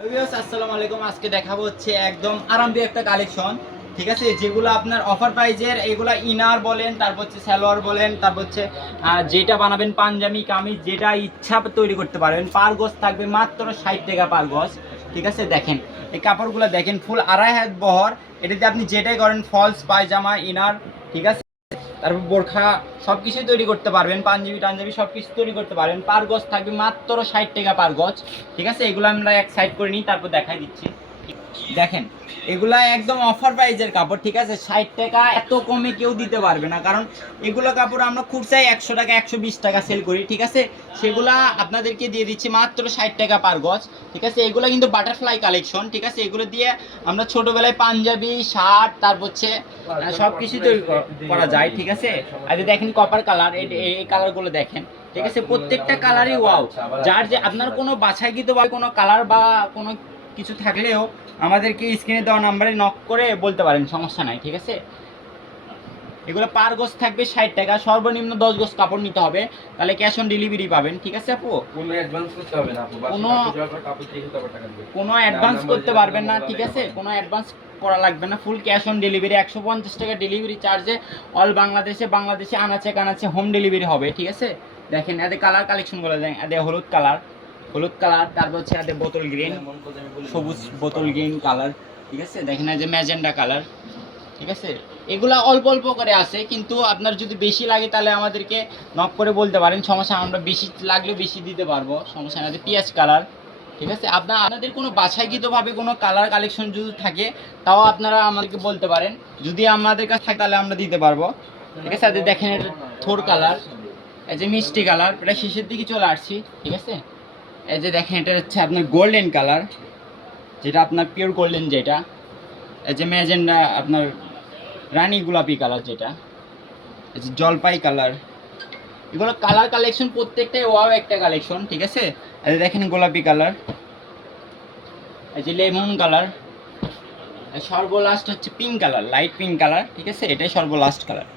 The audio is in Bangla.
আসসালামু আলাইকুম। আজকে দেখাবো হচ্ছে একদম আরামদায়ক একটা কালেকশন, ঠিক আছে, যেগুলো আপনার অফার প্রাইজের। এগুলো ইনার বলেন, তারপর হচ্ছে সালোয়ার বলেন, তারপর হচ্ছে যেটা বানাবেন পাঞ্জাবি কামিজ যেটা ইচ্ছা তৈরি করতে পারবেন। পার গজ থাকবে মাত্র 60 টাকা পার গজ, ঠিক আছে। দেখেন এই কাপড়গুলো দেখেন, ফুল আড়াই হাত বহর। এটাতে আপনি যেটাই করেন ফলস পায়জামা ইনার, ঠিক আছে, তারপর বোরখা সবকিছুই তৈরি করতে পারবেন, পাঞ্জাবি টাঞ্জাবি সবকিছু তৈরি করতে পারবেন। পার গজ থাকবে মাত্র 60 টাকা পার গজ, ঠিক আছে। এগুলো আমরা এক সাইড করে নিই, তারপর দেখাই দিচ্ছি। দেখেন এগুলা একদম অফার প্রাইজের কাপড়, ঠিক আছে। 60 টাকা এত কমে কেউ দিতে পারবে না, কারণ এগুলো কাপড় আমরা খুচরাই 100 টাকা 120 টাকা সেল করি, ঠিক আছে। সেগুলা আপনাদেরকে দিয়ে দিচ্ছি মাত্র 60 টাকা পার গজ, ঠিক আছে। এগুলো কিন্তু বাটারফ্লাই কালেকশন, ঠিক আছে। এগুলো দিয়ে আমরা ছোটবেলায় পাঞ্জাবি শার্ট তারপর হচ্ছে সব কিছু তৈরি করা যায়, ঠিক আছে। আর দেখেন কপার কালার, এই কালারগুলো দেখেন, ঠিক আছে। প্রত্যেকটা কালারই ওয়াও। যার যে আপনার কোনো বাছাইকৃত বা কোনো কালার বা কোনো কিছু থাকলেও আমাদেরকে স্ক্রিনে দেওয়া নাম্বারে নক করে বলতে পারেন, সমস্যা নাই, ঠিক আছে। এগুলো পার গজ থাকবে 60 টাকা, সর্বনিম্ন 10 গজ কাপড় নিতে হবে, তাহলে ক্যাশ অন ডেলিভারি পাবেন, ঠিক আছে আপু। কোনো অ্যাডভান্স করতে হবে না আপু, কোনো কাপড় দিয়ে তারপর টাকা দিবেন। কোনো অ্যাডভান্স করতে পারবেন না, ঠিক আছে। কোনো অ্যাডভান্স করা লাগবে না, ফুল ক্যাশ অন ডেলিভারি। 150 টাকা ডেলিভারি চার্জে অল বাংলাদেশে আনাচে কানাচে হোম ডেলিভারি হবে, ঠিক আছে। দেখেন এদের কালার কালেকশনগুলো দেখেন, এদের হলুদ কালার, তারপর হচ্ছে এদের বোতল গ্রিন, সবুজ বোতল গ্রিন কালার, ঠিক আছে। দেখেন এই যে ম্যাজেন্ডা কালার, ঠিক আছে। এগুলা অল্প অল্প করে আছে, কিন্তু আপনার যদি বেশি লাগে তাহলে আমাদেরকে নক করে বলতে পারেন, সমস্যা। আমরা বেশি লাগলে বেশি দিতে পারবো, সমস্যা না। পেঁয়াজ কালার, ঠিক আছে। আপনাদের কোনো বাছাইকৃতভাবে কোনো কালার কালেকশন যদি থাকে তাও আপনারা আমাদেরকে বলতে পারেন, যদি আমাদের কাছে থাকে তাহলে আমরা দিতে পারবো, ঠিক আছে। আর দেখেন এটা থোর কালার, এই যে মিষ্টি কালার, এটা শেষের দিকে চলে আসছি, ঠিক আছে। এই যে দেখেন এটা হচ্ছে আপনার গোল্ডেন কালার, যেটা আপনার পিওর গোল্ডেন, যেটা এই যে ম্যাজেন্ডা আপনার রানী গোলাপি কালার, যেটা এই যে জলপাই কালার। এগুলো কালার কালেকশন প্রত্যেকটাই ওয়াও একটা কালেকশন, ঠিক আছে। এই যে দেখেন গোলাপি কালার, এই যে লেমন কালার, সর্বলাস্ট হচ্ছে pink colour, light pink colour, ঠিক আছে। এটাই সর্বলাস্ট কালার।